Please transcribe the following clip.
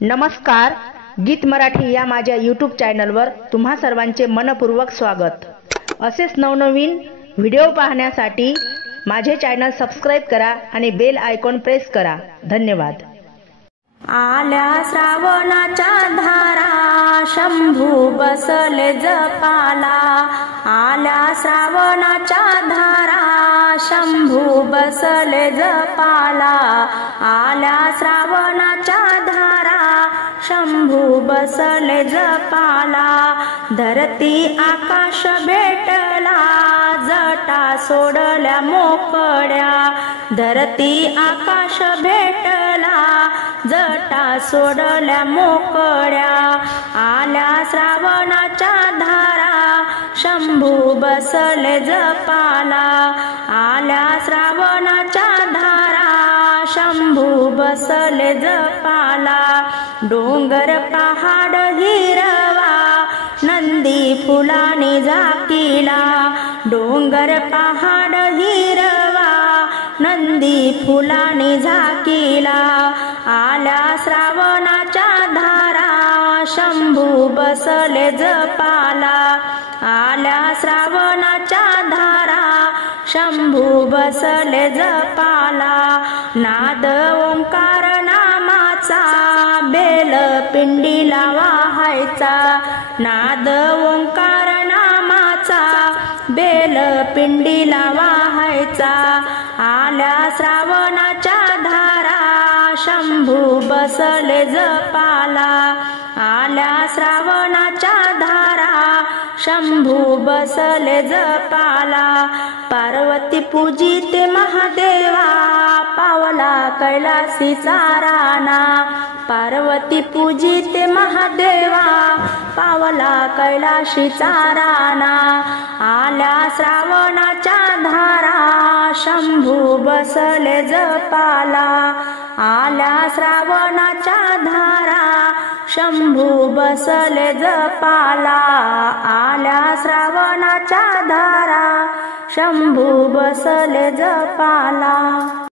नमस्कार, गीत मराठी या माझ्या यूट्यूब चॅनलवर तुम्हा सर्वांचे मनपूर्वक स्वागत। असेच नवनवीन व्हिडिओ पाहण्यासाठी माझे चॅनल सबस्क्राइब करा आणि बेल आयकॉन प्रेस करा। धन्यवाद। आल्या श्रावणाच्या धारा शंभू बसले जपाला। आल्या श्रावणाच्या धारा शंभू बसले जपाला। आल्या श्रावणाच्या धारा शंभू बसले जपाला। धरती आकाश भेटला जटा सोडल्या मोकळ्या। धरती आकाश भेटला जटा सोडल्या मोकळ्या। आल्या श्रावणाच्या धारा शंभू बसले जपाला। आल्या श्रावणाच्या धारा शंभू बसले जपाला। डोंगर पहाड हिरवा नंदी फुलाने झाकीला। डोंगर पहाड हिरवा नंदी फुलाने झाकीला। आल्या श्रावणाच्या धारा शंभू बसले जपाला। आल्या श्रावणाच्या धारा शंभू बसले जपाला। नाद ओंकार नामाचा बेल पिंडीला वाहायचा। नाद ओंकार नामाचा बेल पिंडीला वाहायचा। आल्या श्रावणाच्या धारा शंभू बसले जपाला। आल्या श्रावणाच्या धारा शंभू बसले जपाला। पार्वती पूजिते महादेवा पावला कैलासीचा राणा। पार्वती पूजिते महादेवा पावला कैलाशीचा राणा। आल्या श्रावणाच्या धारा शंभू बसले जपाला। आल्या श्रावणाच्या धारा शंभू बसले जपाला। आल्या श्रावणाच्या धारा शंभू बसले जपाला।